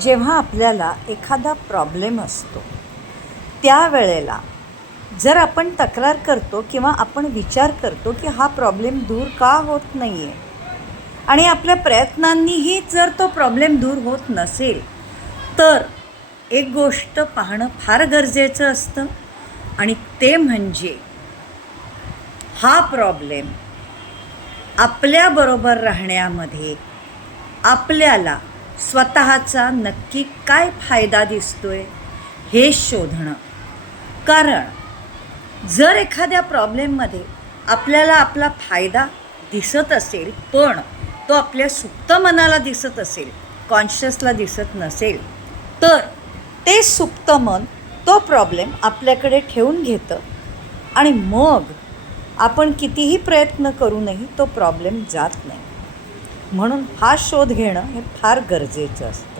जेव्हा आपल्याला एखादा प्रॉब्लेम असतो त्यावेळेला जर आपण तक्रार करतो किंवा आपण विचार करतो की हा प्रॉब्लेम दूर का होत नाही आहे आणि आपल्या प्रयत्नांनीही जर तो प्रॉब्लेम दूर होत नसेल तर एक गोष्ट पाहणं फार गरजेचं असतं आणि ते म्हणजे हा प्रॉब्लेम आपल्याबरोबर राहण्यामध्ये आपल्याला स्वतःचा नक्की काय फायदा दिसतोय हे शोधणं. कारण जर एखाद्या प्रॉब्लेममध्ये आपल्याला आपला फायदा दिसत असेल पण तो आपल्या सुप्त मनाला दिसत असेल कॉन्शियसला दिसत नसेल तर ते सुप्त मन तो प्रॉब्लेम आपल्याकडे ठेवून घेतं आणि मग आपण कितीही प्रयत्न करूनही तो प्रॉब्लेम जात नाही. म्हणून हा शोध घेणं हे फार गरजेचं असतं.